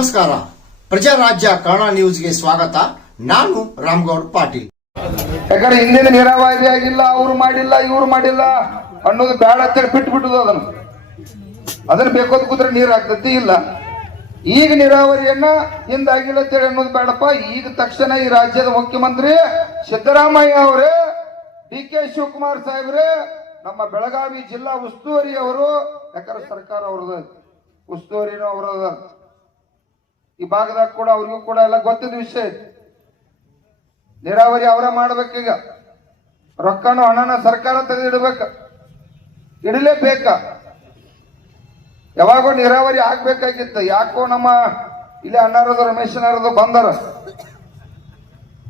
ನಮಸ್ಕಾರ. ಪ್ರಜಾರಾಜ್ಯ ಕನ್ನಡ ನ್ಯೂಸ್ಗೆ ಸ್ವಾಗತ. ನಾನು ರಾಮಗೌಡ ಪಾಟೀಲ್. ಯಾಕಂದ್ರೆ ಹಿಂದಿನ ನೀರಾವರಿ ಆಗಿಲ್ಲ, ಅವ್ರು ಮಾಡಿಲ್ಲ ಇವ್ರು ಮಾಡಿಲ್ಲ ಅನ್ನೋದು ಬೇಡ ಅಂತೇಳಿ ಬಿಟ್ಬಿಟ್ಟದು. ಅದನ್ನ ಬೇಕೋದ್ ಕೂತ್ರೆ ನೀರ್ ಆಗ್ತತಿ ಇಲ್ಲ. ಈಗ ನೀರಾವರಿಯನ್ನ ಹಿಂದಾಗಿಲ್ಲ ಅಂತೇಳಿ ಅನ್ನೋದು ಬೇಡಪ್ಪ. ಈಗ ತಕ್ಷಣ ಈ ರಾಜ್ಯದ ಮುಖ್ಯಮಂತ್ರಿ ಸಿದ್ದರಾಮಯ್ಯ ಅವರೇ, DK ಶಿವಕುಮಾರ್ ಸಾಹೇಬ್ರೆ, ನಮ್ಮ ಬೆಳಗಾವಿ ಜಿಲ್ಲಾ ಉಸ್ತುವಾರಿ ಅವರು, ಯಾಕಂದ್ರೆ ಸರ್ಕಾರ ಅವ್ರದ ಉಸ್ತುವಾರಿನೂ ಅವರದ, ಈ ಭಾಗದಾಗ ಕೂಡ ಅವ್ರಿಗೂ ಕೂಡ ಎಲ್ಲ ಗೊತ್ತಿದ್ದ ವಿಷಯ. ನೀರಾವರಿ ಅವರ ಮಾಡ್ಬೇಕೀಗ. ರೊಕ್ಕನು ಹಣನ ಸರ್ಕಾರ ತೆಗೆದಿಡ್ಬೇಕ, ಇಡಲೇಬೇಕ. ಯಾವಾಗೋ ನೀರಾವರಿ ಆಗ್ಬೇಕಾಗಿತ್ತು. ಯಾಕೋ ನಮ್ಮ ಇಲ್ಲಿ ಅಣ್ಣಾರದು ರಮೇಶನರದು ಬಂದರ,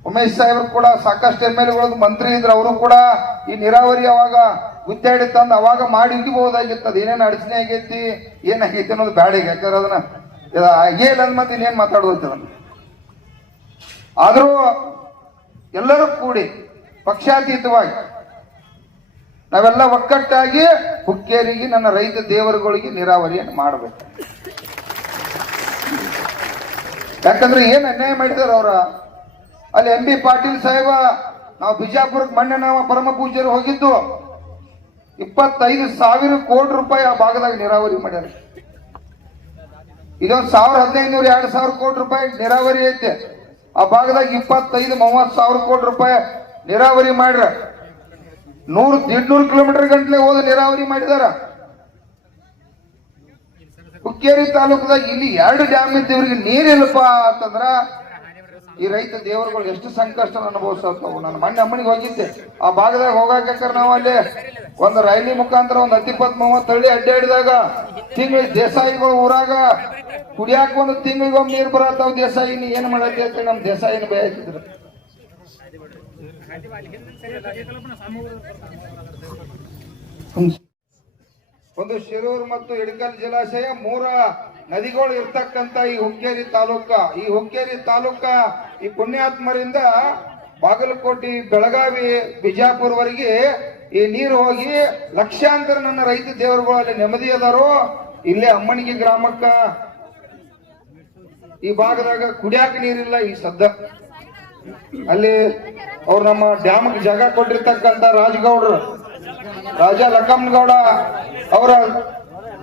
ಉಮೇಶ್ ಸಾಹೇಬ್ರು ಕೂಡ ಸಾಕಷ್ಟು MLA ಮಂತ್ರಿ ಇದ್ರು. ಅವರು ಕೂಡ ಈ ನೀರಾವರಿ ಅವಾಗ ಗುದ್ದಾಡಿ ತಂದು ಅವಾಗ ಮಾಡಿ ಇಗಿಬಹುದಾಗಿತ್ತು. ಅದು ಏನೇನು ಅಡಚಣೆ ಆಗೈತಿ ಏನಾಗೈತಿ ಅನ್ನೋದು ಬ್ಯಾಡ. ಯಾಕಂದ್ರೆ ಅದನ್ನ ಆಗೇಲ್ಲ ಅಂದ್ ಮತ್ತೆ ಇನ್ನೇನ್ ಮಾತಾಡೋದು. ಆದ್ರೂ ಎಲ್ಲರೂ ಕೂಡಿ ಪಕ್ಷಾತೀತವಾಗಿ ನಾವೆಲ್ಲ ಒಕ್ಕಟ್ಟಾಗಿ ಹುಕ್ಕೇರಿಗೆ ನನ್ನ ರೈತ ದೇವರುಗಳಿಗೆ ನೀರಾವರಿಯನ್ನು ಮಾಡಬೇಕು. ಯಾಕಂದ್ರೆ ಏನ್ ಅನ್ಯಾಯ ಮಾಡಿದಾರ ಅವ್ರ. ಅಲ್ಲಿ MB ಪಾಟೀಲ್ ಸಾಹೇಬ, ನಾವು ಬಿಜಾಪುರಕ್ಕೆ ಮೊನ್ನೆ ನಾವು ಪರಮ ಪೂಜ್ಯರು ಹೋಗಿದ್ದು, 25,000 ಕೋಟಿ ರೂಪಾಯಿ ಆ ಭಾಗದಾಗ ನೀರಾವರಿ ಮಾಡ್ಯಾರ. ಇದೊಂದು 1,000, 1,500, 2,000 ಕೋಟಿ ರೂಪಾಯಿ ನೀರಾವರಿ ಐತೆ ಆ ಭಾಗದಾಗ. 25,000-30,000 ಕೋಟಿ ರೂಪಾಯಿ ನೀರಾವರಿ ಮಾಡ್ರ. 100-150 ಕಿಲೋಮೀಟರ್ ಗಂಟ್ಲೆ ಹೋದ ನೀರಾವರಿ ಮಾಡಿದಾರ. ಹುಕ್ಕೇರಿ ತಾಲೂಕದಾಗ ಇಲ್ಲಿ 2 ಡ್ಯಾಮ್ ಇತ್ತು, ಇವ್ರಿಗೆ ನೀರಿಲ್ಲಪ್ಪ ಅಂತಂದ್ರ ಈ ರೈತ ದೇವರುಗಳು ಎಷ್ಟು ಸಂಕಷ್ಟ ಅನುಭವಿಸ್ತಾವು. ನಾನು ಮೊನ್ನೆ ಅಮ್ಮನಿಗೆ ಹೋಗಿದ್ದೆ. ಆ ಭಾಗದಾಗ ಹೋಗಾಕ ನಾವು ಅಲ್ಲಿ ಒಂದು ರೈಲಿ ಮುಖಾಂತರ ಒಂದು 10-20-30 ಹಳ್ಳಿ ಅಡ್ಡಾಡಿದಾಗ ತಿಂಗಳ ದೇಸಾಯಿಗಳು ಊರಾಗ ಕುಡಿಯಾಕ ಒಂದು ತಿಂಗಳಿಗೊಮ್ಮೆ ನೀರು ಬರತ್ತಾವ. ದೇಸಾಯಿ ನೀ ಏನ್ ಮಾಡತ್ತೆ ಅಂತ ನಮ್ ದೇಸಾಯಿನ ಬೇಕಿದ್ರು. ಒಂದು ಶಿರೂರು ಮತ್ತು ಇಳಕಲ್ ಜಲಾಶಯ, 3 ನದಿಗಳು ಇರ್ತಕ್ಕಂತ ಈ ಹುಕ್ಕೇರಿ ತಾಲೂಕ. ಈ ಹುಕ್ಕೇರಿ ತಾಲೂಕ ಈ ಪುಣ್ಯಾತ್ಮರಿಂದ ಬಾಗಲಕೋಟೆ, ಬೆಳಗಾವಿ, ಬಿಜಾಪುರವರೆಗೆ ಈ ನೀರು ಹೋಗಿ ಲಕ್ಷಾಂತರ ನನ್ನ ರೈತ ದೇವರುಗಳು ಅಲ್ಲಿ ನೆಮ್ಮದಿ ಅದಾರೋ. ಇಲ್ಲೇ ಅಮ್ಮನಿಗೆ ಗ್ರಾಮಕ್ಕ ಈ ಭಾಗದಾಗ ಕುಡಿಯಾಕ ನೀರಿಲ್ಲ. ಈ ಸದ್ದ ಅಲ್ಲಿ ಅವ್ರು ನಮ್ಮ ಡ್ಯಾಮ್ಗೆ ಜಾಗ ಕೊಟ್ಟಿರ್ತಕ್ಕಂಥ ರಾಜಗೌಡ್ರು, ರಾಜ ಲಕ್ಕಮ್ಮನಗೌಡ ಅವರ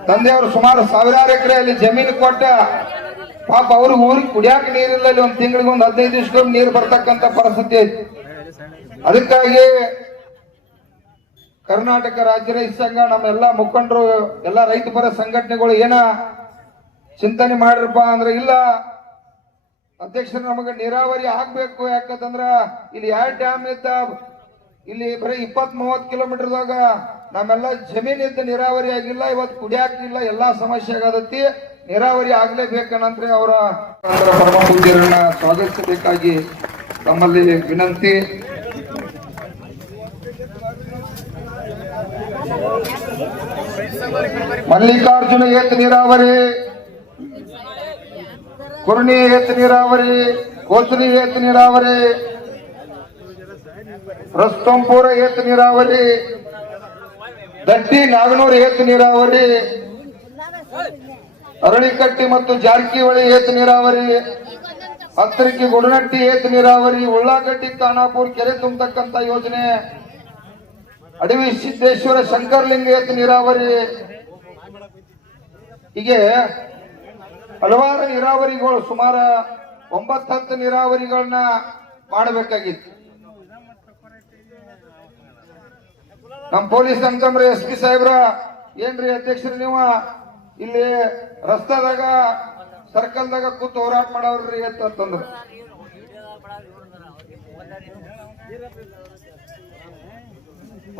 ತಂದೆಯವರು ಸುಮಾರು 1000 ಎಕರೆ ಅಲ್ಲಿ ಜಮೀನು ಕೊಟ್ಟ. ಪಾಪ ಅವ್ರಿಗೆ ಊರಿಗೆ ಕುಡಿಯಾಕ ನೀರಿಲ್ಲ. ಅಲ್ಲಿ ಒಂದು ತಿಂಗಳಿಗೆ ಒಂದು 15 ದಿವಸಕ್ಕೆ ನೀರು ಬರ್ತಕ್ಕಂಥ ಪರಿಸ್ಥಿತಿ ಐತಿ. ಅದಕ್ಕಾಗಿ ಕರ್ನಾಟಕ ರಾಜ್ಯ ರೈತ ಸಂಘ, ನಮ್ಮೆಲ್ಲ ಮುಖಂಡರು, ಎಲ್ಲ ರೈತ ಪರ ಸಂಘಟನೆಗಳು ಏನ ಚಿಂತನೆ ಮಾಡಿರಪ್ಪ ಅಂದ್ರೆ, ಇಲ್ಲ ಅಧ್ಯಕ್ಷರು ನಮಗೆ ನೀರಾವರಿ ಆಗ್ಬೇಕು. ಯಾಕಂತಂದ್ರ ಇಲ್ಲಿ 2 ಡ್ಯಾಮ್ ಇದ್ದ, ಇಲ್ಲಿ ಬರೀ 20-30 ಕಿಲೋಮೀಟರ್ದಾಗ ನಮ್ಮೆಲ್ಲ ಜಮೀನ್ ಇದ್ದ ನೀರಾವರಿ ಆಗಿಲ್ಲ. ಇವತ್ತು ಕುಡಿಯಾಕಿಲ್ಲ, ಎಲ್ಲಾ ಸಮಸ್ಯೆ ಆಗದತ್ತಿ. ನೀರಾವರಿ ಆಗ್ಲೇಬೇಕನ್ನಂದ್ರೆ ಅವರ ಪರಮ ಪೂಜ್ಯರನ್ನ ಸ್ವಾಗತಿಸಬೇಕಾಗಿ ತಮ್ಮಲ್ಲಿ ವಿನಂತಿ. ಮಲ್ಲಿಕಾರ್ಜುನ ಏತ ನೀರಾವರಿ, ಕುರ್ಣಿ ಏತ ನೀರಾವರಿ, ಕೋಚರಿ ಏತ ನೀರಾವರಿ, ರಸ್ತಂಪುರ ಏತ ನೀರಾವರಿ, ದಡ್ಡಿ ನಾಗನೂರು ಏತ ನೀರಾವರಿ, ಅರಳಿಕಟ್ಟಿ ಮತ್ತು ಜಾರಕಿಹೊಳಿ ಏತ ನೀರಾವರಿ, ಹತ್ತರಿಕೆ ಗುಡನಟ್ಟಿ ಏತ ನೀರಾವರಿ, ಉಳ್ಳಾಗಡ್ಡಿ ಖಾನಾಪುರ ಕೆರೆ ತುಂಬತಕ್ಕಂತ ಯೋಜನೆ, ಅಡವಿ ಸಿದ್ದೇಶ್ವರ ಶಂಕರ್ಲಿಂಗ ಏತ ನೀರಾವರಿ. ಹೀಗೆ ಹಲವಾರು ನೀರಾವರಿಗಳು, ಸುಮಾರು 9-10 ನೀರಾವರಿಗಳನ್ನ ಮಾಡಬೇಕಾಗಿತ್ತು. ನಮ್ಮ ಪೊಲೀಸ್ ಅಂತಂದ್ರೆ SP ಸಾಹೇಬ್ರ, ಏನ್ರಿ ಅಧ್ಯಕ್ಷರು ನೀವು ಇಲ್ಲಿ ರಸ್ತಾದಾಗ ಸರ್ಕಲ್ದಾಗ ಕೂತು ಹೋರಾಟ ಮಾಡವ್ರಿ ಅಂತಂದ್ರು.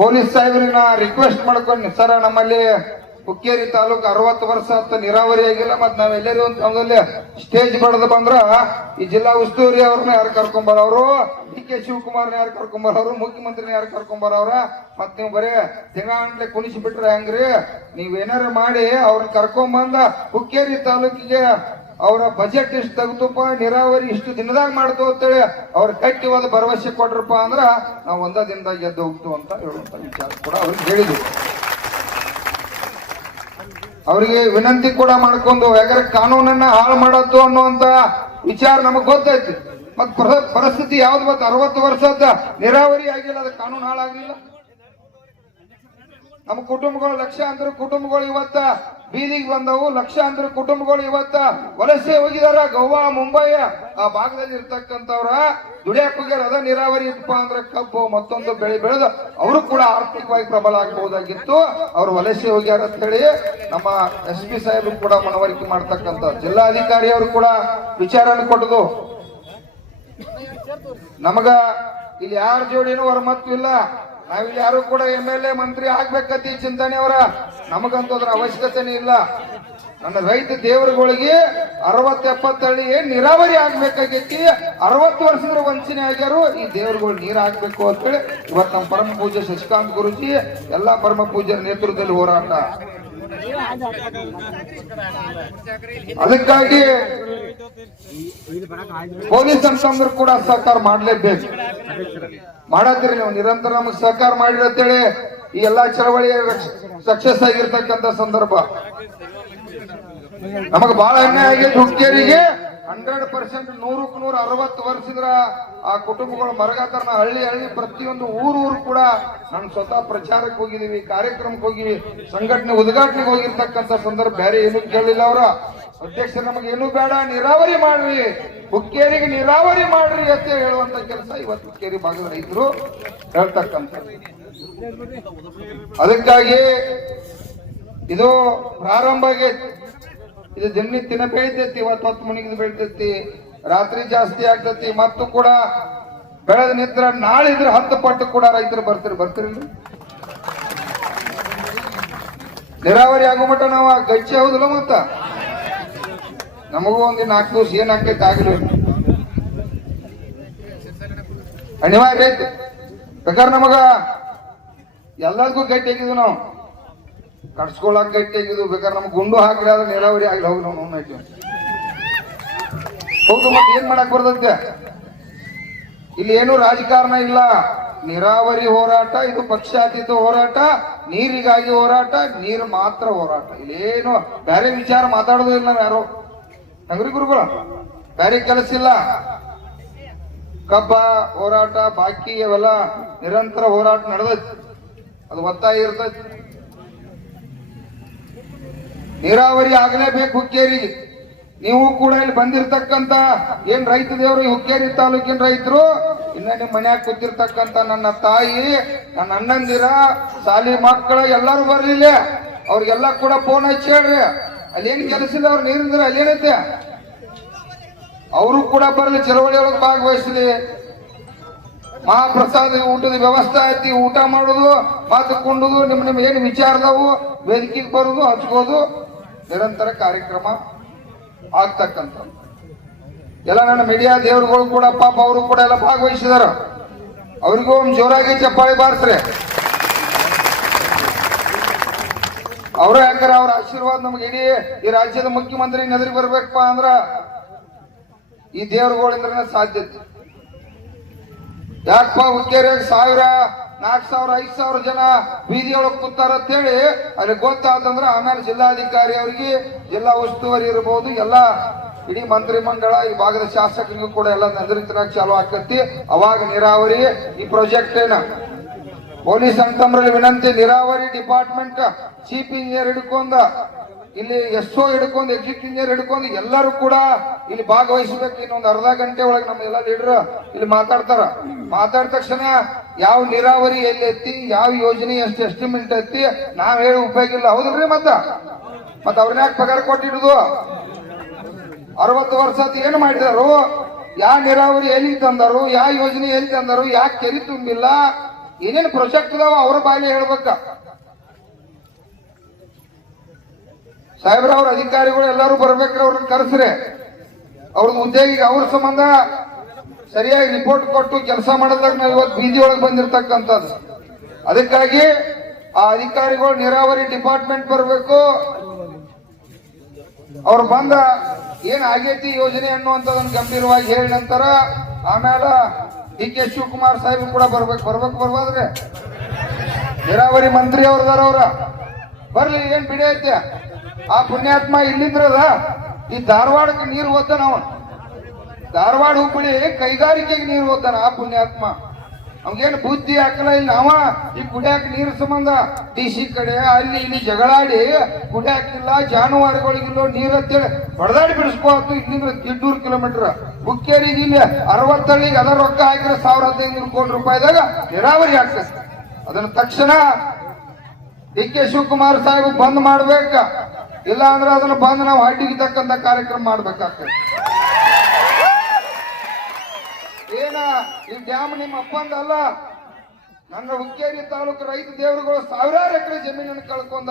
ಪೊಲೀಸ್ ಸಾಹೇಬ್ರಿಗೆ ನಾ ರಿಕ್ವೆಸ್ಟ್ ಮಾಡ್ಕೊಂಡು, ಸರ್ ನಮ್ಮಲ್ಲಿ ಹುಕ್ಕೇರಿ ತಾಲೂಕು 60 ವರ್ಷ ಅಂತ ನೀರಾವರಿ ಆಗಿಲ್ಲ. ಮತ್ ನಾವೆಲ್ಲರೂ ಒಂದು ಸ್ಟೇಜ್ ಬಡದು ಬಂದ್ರ ಈ ಜಿಲ್ಲಾ ಉಸ್ತುವಾರಿ ಅವ್ರನ್ನ ಯಾರು ಕರ್ಕೊಂಬರವ್ರು, DK ಶಿವಕುಮಾರ್ನ ಯಾರು ಕರ್ಕೊಂಬರವ್ರು, ಮುಖ್ಯಮಂತ್ರಿನ ಯಾರು ಕರ್ಕೊಂಬರವ್ರ. ಮತ್ ನೀವು ಬರೀ ತಿಂಗಳಾಂಟ್ಲೆ ಕುಣಿಸಿ ಬಿಟ್ರೆ ಹೆಂಗ್ರಿ? ನೀವೇನಾರು ಮಾಡಿ ಅವ್ರನ್ನ ಕರ್ಕೊಂಬಂದ ಹುಕ್ಕೇರಿ ತಾಲೂಕಿಗೆ ಅವರ ಬಜೆಟ್ ಇಷ್ಟು ತೆಗ್ತಪ್ಪ, ನೀರಾವರಿ ಇಷ್ಟು ದಿನದಾಗ ಮಾಡ್ತು ಅಂತೇಳಿ ಅವ್ರ ಕಟ್ಟಿವಾದ ಭರವಸೆ ಕೊಟ್ರಪ್ಪ ಅಂದ್ರ ನಾವು 1 ದಿನದಾಗ ಗೆದ್ದು ಹೋಗ್ತು ಅಂತ ಹೇಳುವಂತ ವಿಚಾರ ಕೂಡ ಅವ್ರಿಗೆ ಹೇಳಿದ್ವಿ. ಅವರಿಗೆ ವಿನಂತಿ ಕೂಡ ಮಾಡ್ಕೊಂಡು, ಯಾಕಂದ್ರೆ ಕಾನೂನನ್ನ ಹಾಳು ಮಾಡತ್ತು ಅನ್ನುವಂತ ವಿಚಾರ ನಮಗ್ ಗೊತ್ತೈತಿ. ಮತ್ ಪರಿಸ್ಥಿತಿ ಯಾವ್ದು ಮತ್ 60 ವರ್ಷದ ನೀರಾವರಿ ಆಗಿಲ್ಲ, ಅದು ಕಾನೂನು ಹಾಳಾಗ್ಲಿಲ್ಲ. ನಮ್ಮ ಕುಟುಂಬಗಳು ಲಕ್ಷಾಂತರ ಕುಟುಂಬಗಳು ಇವತ್ತ ಬೀದಿಗೆ ಬಂದವು, ಲಕ್ಷಾಂತರ ಕುಟುಂಬಗಳು ಇವತ್ತ ವಲಸೆ ಹೋಗಿದಾರ. ಗೋವಾ, ಮುಂಬೈ ಆ ಭಾಗದಲ್ಲಿ ಇರ್ತಕ್ಕಂಥವ್ರ ದುಡಿಯಾಕ ಹೋಗ್ಯಾರ. ಅದ ನೀರಾವರಿ ಇತ್ತಪ್ಪ ಅಂದ್ರೆ ಕಬ್ಬು ಮತ್ತೊಂದು ಬೆಳೆ ಬೆಳೆದು ಅವರು ಕೂಡ ಆರ್ಥಿಕವಾಗಿ ಪ್ರಬಲ ಆಗಬಹುದಾಗಿತ್ತು. ಅವ್ರು ವಲಸೆ ಹೋಗ್ಯಾರ ಅಂತ ಹೇಳಿ ನಮ್ಮ SP ಸಾಹೇಬರು ಕೂಡ ಮನವರಿಕೆ ಮಾಡ್ತಕ್ಕಂಥ, ಜಿಲ್ಲಾಧಿಕಾರಿ ಅವರು ಕೂಡ ವಿಚಾರಣೆ ಕೊಟ್ಟದು. ನಮಗ ಇಲ್ಲಿ ಯಾರ ಜೋಡಿನೂ ಹೊರಮತ್ತು ಇಲ್ಲ. ನಾವಿಲ್ಲಿ ಯಾರು ಕೂಡ MLA ಮಂತ್ರಿ ಆಗ್ಬೇಕಂತ ಚಿಂತನೆ ಅವರ, ನಮಗಂತೂ ಅದ್ರ ಅವಶ್ಯಕತೆನೇ ಇಲ್ಲ. ನನ್ನ ರೈತ ದೇವರುಗಳಿಗೆ 60-70 ಹಳ್ಳಿಗೆ ನೀರಾವರಿ ಆಗ್ಬೇಕಾಗೈತಿ. 60 ವರ್ಷದ ವಂಚನೆ ಆಗ್ಯಾರು. ಈ ದೇವರುಗಳು ನೀರ್ ಹಾಕ್ಬೇಕು ಅಂತೇಳಿ ಇವತ್ತು ನಮ್ಮ ಪರಮ ಪೂಜ್ಯ ಶಶಿಕಾಂತ್ ಗುರುಜಿ ಎಲ್ಲಾ ಪರಮ ಪೂಜ್ಯರ ನೇತೃತ್ವದಲ್ಲಿ ಹೋರಾಟ. ಅದಕ್ಕಾಗಿ ಪೊಲೀಸ್ ಅಂತಂದ್ರು ಕೂಡ ಸಹಕಾರ ಮಾಡ್ಲೇಬೇಕು. ಮಾಡತ್ತೀರಿ ನೀವು ನಿರಂತರ ನಮಗೆ ಸಹಕಾರ ಮಾಡಿರಿ ಅಂತೇಳಿ ಈ ಎಲ್ಲಾ ಚಳವಳಿ ಸಕ್ಸಸ್ ಆಗಿರ್ತಕ್ಕಂಥ ಸಂದರ್ಭ. ನಮಗ ಬಹಳ ಹೆಮ್ಮೆ ಆಗಿದ್ದು ಹುಕ್ಕೇರಿಗೆ 100% 100ಕ್ಕೆ 160 ವರ್ಷದ ಆ ಕುಟುಂಬಗಳು ಮರಗಾತಾರ. ಹಳ್ಳಿ ಪ್ರತಿಯೊಂದು ಊರು ಕೂಡ ನಾನು ಸ್ವತಃ ಪ್ರಚಾರಕ್ಕೆ ಹೋಗಿದೀವಿ, ಕಾರ್ಯಕ್ರಮಕ್ಕೆ ಹೋಗಿವಿ, ಸಂಘಟನೆ ಉದ್ಘಾಟನೆಗೆ ಹೋಗಿರ್ತಕ್ಕಂಥ ಸಂದರ್ಭ. ಬೇರೆ ಏನು ಕೇಳಿಲ್ಲ ಅವರ ಅಧ್ಯಕ್ಷರು, ನಮಗೆ ಏನು ಬೇಡ, ನೀರಾವರಿ ಮಾಡ್ರಿ, ಹುಕ್ಕೇರಿಗೆ ನೀರಾವರಿ ಮಾಡ್ರಿ ಅಂತ ಹೇಳುವಂತ ಕೆಲಸ ಇವತ್ತು ಹುಕ್ಕೇರಿ ಭಾಗದ ರೈತರು ಹೇಳ್ತಕ್ಕಂಥ. ಅದಕ್ಕಾಗಿ ಇದು ಪ್ರಾರಂಭ ಆಗೈತಿ. ಇದು ದಿನ ಬೆಳಿತೈತಿ, ಇವತ್ತು 10 ಮಣಿಗೆ ಬೆಳಿತೈತಿ, ರಾತ್ರಿ ಜಾಸ್ತಿ ಆಗ್ತೈತಿ. ಮತ್ತು ಕೂಡ ಬೆಳೆದ ನಿಂತ್ರ ನಾಳೆ ಇದ್ರೆ 10 ಪಟ್ಟು ಕೂಡ ರೈತರು ಬರ್ತಿರಲಿಲ್ಲ. ನೀರಾವರಿ ಆಗೋ ಮಟ್ಟ ನಾವು ಗಚ್ಚಿ ಹೌದಿಲ್ಲ. ಮತ್ತ ನಮಗೂ ಒಂದು 4 ದಿವಸ ಏನಾಗ್ತೈತಿ ಆಗಲಿ ಅನಿವಾರ್ಯ ಐತಿ. ಬೇಕಾದ್ರೆ ನಮಗ ಎಲ್ಲರಿಗೂ ಗಟ್ಟಿ ಆಗಿದ್ವು, ನಾವು ಕಟ್ಸ್ಕೊಳಕ್ ಗಟ್ಟಿ ಆಗಿದ್ವು. ಬೇಕಾದ್ರೆ ನಮ್ಗೆ ಗುಂಡು ಹಾಕಿಲ್ಲ ಆದ್ರೆ ನೀರಾವರಿ ಆಗಿಲ್ಲ, ಹೋಗಿ ನಾವು ಹೌದು. ಮತ್ತೆ ಏನ್ ಮಾಡಕ್ ಬರ್ತೈತೆ? ಇಲ್ಲಿ ಏನು ರಾಜಕಾರಣ ಇಲ್ಲ, ನೀರಾವರಿ ಹೋರಾಟ, ಇದು ಪಕ್ಷಾತೀತ ಹೋರಾಟ, ನೀರಿಗಾಗಿ ಹೋರಾಟ, ನೀರು ಮಾತ್ರ ಹೋರಾಟ. ಇಲ್ಲೇನು ಬೇರೆ ವಿಚಾರ ಮಾತಾಡೋದು ಇಲ್ಲ. ಯಾರು ನಗರಿ ಗುರುಗಳು ಬೇರೆ ಕೆಲಸ ಇಲ್ಲ. ಕಬ್ಬ ಹೋರಾಟ ಬಾಕಿ ಅವೆಲ್ಲ ನಿರಂತರ ಹೋರಾಟ ನಡೆದೈತಿ, ಅದು ಒತ್ತಾಯ ಇರ್ತೈತಿ. ನೀರಾವರಿ ಆಗಲೇಬೇಕು ಹುಕ್ಕೇರಿಗೆ. ನೀವು ಕೂಡ ಇಲ್ಲಿ ಬಂದಿರತಕ್ಕಂತ ಏನ್ ರೈತ ದೇವರು, ಹುಕ್ಕೇರಿ ತಾಲೂಕಿನ ರೈತರು, ಇನ್ನ ನಿಮ್ ಮನ್ಯಾಗ ಕೂತಿರ್ತಕ್ಕಂತ ನನ್ನ ತಾಯಿ, ನನ್ನ ಅಣ್ಣಂದಿರ, ಶಾಲಿ ಮಕ್ಕಳು ಎಲ್ಲರೂ ಬರ್ಲಿಲ್ಲ. ಅವ್ರಿಗೆಲ್ಲ ಕೂಡ ಫೋನ್ ಹಚ್ಚಿ ಹೇಳ್ರಿ, ಅಲ್ಲೇನ್ ಕೆಲಸ ಇಲ್ಲ, ಅವ್ರು ನೀರಿದ್ರೆ ಅಲ್ಲೇನೈತೆ ಅವರು ಕೂಡ ಬರ್ಲಿ, ಚಳವಳಿ ಒಳಗೆ ಭಾಗವಹಿಸಲಿ. ಮಹಾಪ್ರಸಾದ ಊಟದ ವ್ಯವಸ್ಥೆ ಐತಿ, ಊಟ ಮಾಡೋದು, ಮಾತು ಕೊಂಡುದು, ನಿಮ್ ಏನು ವಿಚಾರದವು ವೇದಿಕೆಗೆ ಬರುದು, ಹಚ್ಕೋದು, ನಿರಂತರ ಕಾರ್ಯಕ್ರಮ ಆಗ್ತಕ್ಕಂಥ ಎಲ್ಲ ನನ್ನ ಮೀಡಿಯಾ ದೇವರುಗಳು ಕೂಡ ಪಾಪ ಅವರು ಕೂಡ ಎಲ್ಲ ಭಾಗವಹಿಸಿದಾರ. ಅವ್ರಿಗೂ ಒಂದು ಜೋರಾಗಿ ಚಪ್ಪಾಳಿ ಬಾರಿಸ್ರೆ. ಅವರು ಯಾಕಂದ್ರೆ ಅವ್ರ ಆಶೀರ್ವಾದ ನಮ್ಗೆ ಇಡೀ ಈ ರಾಜ್ಯದ ಮುಖ್ಯಮಂತ್ರಿ ಎದುರು ಬರ್ಬೇಕಪ್ಪ ಅಂದ್ರ ಈ ದೇವರುಗಳಿಂದ ಸಾಧ್ಯತೆ. ಯಾಕಪ್ಪ ಹುಕ್ಕೇರಿಯಾಗ 1000, 4000, 5000 ಜನ ಬೀದಿಯೊಳಗೆ ಕೂತಾರ ಅಂತೇಳಿ ಅಲ್ಲಿ ಗೊತ್ತಾತಂದ್ರ ಆಮೇಲೆ ಜಿಲ್ಲಾಧಿಕಾರಿ ಅವರಿಗೆ, ಜಿಲ್ಲಾ ಉಸ್ತುವಾರಿ ಇರಬಹುದು, ಎಲ್ಲ ಇಡೀ ಮಂತ್ರಿ ಮಂಡಳ, ಈ ಭಾಗದ ಶಾಸಕರಿಗೂ ಕೂಡ ಎಲ್ಲ ನೆದರಿತನಾಗ ಚಾಲು ಆಕತಿ. ಅವಾಗ ನೀರಾವರಿ ಈ ಪ್ರಾಜೆಕ್ಟ್ ಏನ ಪೊಲೀಸ್ ಅಂತಂದ್ರಲ್ಲಿ ವಿನಂತಿ, ನೀರಾವರಿ ಡಿಪಾರ್ಟ್ಮೆಂಟ್ ಚೀಫ್ ಇಂಜಿನಿಯರ್ ಹಿಡ್ಕೊಂಡ, ಇಲ್ಲಿ SO ಹಿಡ್ಕೊಂಡು, ಎಕ್ಸಿಕ್ಯೂಟಿವ್ ಇಂಜಿನಿಯರ್ ಹಿಡ್ಕೊಂಡು ಎಲ್ಲರೂ ಕೂಡ ಇಲ್ಲಿ ಭಾಗವಹಿಸಬೇಕು. ಇನ್ನೊಂದು ಅರ್ಧ ಗಂಟೆ ಒಳಗೆ ನಮ್ಮ ಎಲ್ಲ ಲೀಡರ್ ಇಲ್ಲಿ ಮಾತಾಡ್ತಾರ. ಮಾತಾಡಿದ ತಕ್ಷಣ ಯಾವ ನೀರಾವರಿ ಎಲ್ಲಿ ಐತಿ, ಯಾವ ಯೋಜನೆ ಎಷ್ಟು ಎಸ್ಟಿಮೇಟ್ ಐತಿ ನಾವ್ ಹೇಳಿ ಉಪಯೋಗ ಇಲ್ಲ. ಹೌದ್ರಿ? ಮತ್ತ ಅವ್ರನ್ನ ಯಾಕೆ ಪಗಾರ ಕೊಟ್ಟಿಡುದು? 60 ವರ್ಷ ಏನು ಮಾಡಿದಾರು? ಯಾವ ನೀರಾವರಿ ಎಲ್ಲಿ ತಂದರು, ಯಾವ ಯೋಜನೆ ಎಲ್ಲಿ ತಂದರು, ಯಾಕೆ ಕೆರೆ ತುಂಬಿಲ್ಲ, ಏನೇನು ಪ್ರಾಜೆಕ್ಟ್ ಇದಾವ ಅವ್ರ ಬಾಯಲ್ಲಿ ಹೇಳ್ಬೇಕ. ಸಾಹೇಬ್ರ ಅವ್ರ ಅಧಿಕಾರಿಗಳು ಎಲ್ಲರೂ ಬರ್ಬೇಕ್ರಿ, ಅವ್ರನ್ನ ಕರೆಸ್ರೆ. ಅವ್ರದ್ದು ಉದ್ಯೋಗಿಗೆ ಅವ್ರ ಸಂಬಂಧ ಸರಿಯಾಗಿ ರಿಪೋರ್ಟ್ ಕೊಟ್ಟು ಕೆಲಸ ಮಾಡೋದಾಗ ನಾವು ಇವತ್ತು ಬೀದಿ ಒಳಗೆ ಬಂದಿರತಕ್ಕಂಥದ್ದು. ಅದಕ್ಕಾಗಿ ಆ ಅಧಿಕಾರಿಗಳು ನೀರಾವರಿ ಡಿಪಾರ್ಟ್ಮೆಂಟ್ ಬರಬೇಕು. ಅವ್ರು ಬಂದ ಏನ್ ಆಗೈತಿ ಯೋಜನೆ ಅನ್ನುವಂಥದ್ದನ್ನು ಗಂಭೀರವಾಗಿ ಹೇಳಿ ನಂತರ ಆಮೇಲೆ DK ಶಿವಕುಮಾರ್ ಸಾಹೇಬ್ ಕೂಡ ಬರ್ಬಾದ್ರೆ ನೀರಾವರಿ ಮಂತ್ರಿ ಅವ್ರದಾರ, ಅವ್ರ ಬರ್ಲಿ, ಏನ್ ಬಿಡಿ ಐತೆ ಆ ಪುಣ್ಯಾತ್ಮ ಇಲ್ಲಿದ್ರದ ಈ ಧಾರವಾಡಕ್ಕೆ ನೀರು ಓದ್ತಾನ ಅವ. ಧಾರವಾಡ ಹುಬ್ಬಳ್ಳಿ ಕೈಗಾರಿಕೆಗೆ ನೀರು ಓದ್ತಾನ ಆ ಪುಣ್ಯಾತ್ಮ. ಅವಂಗೇನು ಬುದ್ಧಿ ಹಾಕಲ್ಲ ಇಲ್ಲ. ಅವ ಈ ಕುಡ್ಯಾಕ ನೀರು ಸಂಬಂಧ ಡಿಸಿ ಕಡೆ ಅಲ್ಲಿ ಇಲ್ಲಿ ಜಗಳಾಡಿ ಕುಡ್ಯಾಕಿಲ್ಲ, ಜಾನುವಾರುಗಳಿಗಿಲ್ಲ ನೀರ್ ಅಂತೇಳಿ ಹೊಡೆದಾಡಿ ಬಿಡಿಸ್ಕೋತು. ಇಲ್ಲಿಂದ 200 ಕಿಲೋಮೀಟರ್ ಹುಕ್ಕೇರಿಗೆ ಇಲ್ಲಿ 60 ಹಳ್ಳಿಗೆ ಅದರ ರೊಕ್ಕ ಹಾಕಿದ್ರೆ 1500 ಕೋಟಿ ರೂಪಾಯಿದಾಗ ನೀರಾವರಿ ಆಗ್ತದೆ. ಅದನ್ನ ತಕ್ಷಣ ಡಿ ಕೆ ಶಿವಕುಮಾರ್ ಸಾಹೇಬ್ ಬಂದ್ ಮಾಡ್ಬೇಕ. ಇಲ್ಲ ಅಂದ್ರೆ ಅದನ್ನ ಬಂದ್ ನಾವು ಅಡ್ಡಿಗಿತಕ್ಕಂತ ಕಾರ್ಯಕ್ರಮ ಮಾಡ್ಬೇಕಾಗ್ತದೆ. ಏನ ಈ ಡ್ಯಾಮ್ ನಿಮ್ಮ ಅಪ್ಪಂದಲ್ಲ, ನನ್ನ ಹುಕ್ಕೇರಿ ತಾಲೂಕು ರೈತ ದೇವರುಗಳು ಸಾವಿರಾರು ಎಕರೆ ಜಮೀನನ್ನು ಕಳ್ಕೊಂಡ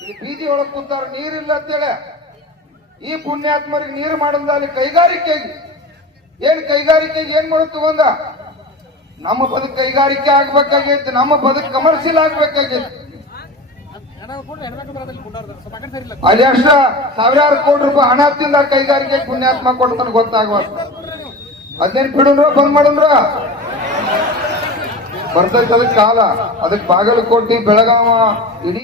ಇಲ್ಲಿ ಬೀದಿ ಒಳಗ್ ಕೂತಾರ ನೀರಿಲ್ಲ ಅಂತೇಳಿ. ಈ ಪುಣ್ಯಾತ್ಮರಿಗೆ ನೀರು ಮಾಡಲ್ಲ. ಅಲ್ಲಿ ಕೈಗಾರಿಕೆಗೆ ಏನ್ ಮಾಡುತ್ತ ಬಂದ? ನಮ್ಮ ಬದುಕು ಕೈಗಾರಿಕೆ ಆಗ್ಬೇಕಾಗೈತಿ, ನಮ್ಮ ಬದುಕು ಕಮರ್ಷಿಯಲ್ ಆಗ್ಬೇಕಾಗೈತಿ. ಅಲ್ಲಿ ಅಷ್ಟ ಸಾವಿರಾರು ಕೋಟಿ ರೂಪಾಯಿ ಹಣ ತಿಂದ ಕೈಗಾರಿಕೆ ಪುಣ್ಯಾತ್ಮ ಕೊಡ್ತಾನೆ ಗೊತ್ತಾಗುವ. ಅದೇನ್ ಬಿಡುನ್ರ, ಬಂದ್ ಮಾಡುನ್ರ. ಬರ್ತೈತೆ ಅದಕ್ಕೆ ಕಾಲ. ಅದಕ್ಕೆ ಬಾಗಲಕೋಟೆ, ಬೆಳಗಾವ ಇಡೀ